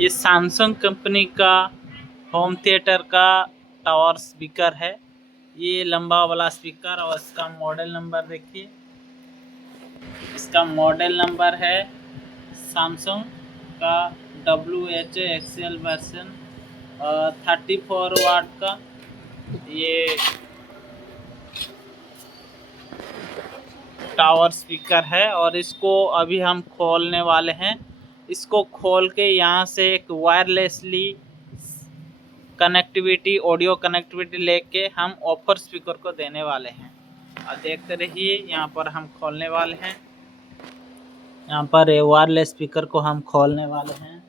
ये Samsung company का home theatre का टावर स्पीकर है। ये लंबा वाला स्पीकर और इसका मॉडल नंबर देखिए। इसका मॉडल नंबर है सैमसंग का WHXL वर्जन 34 वाट का। ये टावर स्पीकर है और इसको अभी हम खोलने वाले हैं। इसको खोल के यहाँ से एक वायरलेसली कनेक्टिविटी ऑडियो कनेक्टिविटी लेके हम ऑफर स्पीकर को देने वाले हैं। और देखते रहिए, यहाँ पर हम खोलने वाले हैं। यहाँ पर वायरलेस स्पीकर को हम खोलने वाले हैं।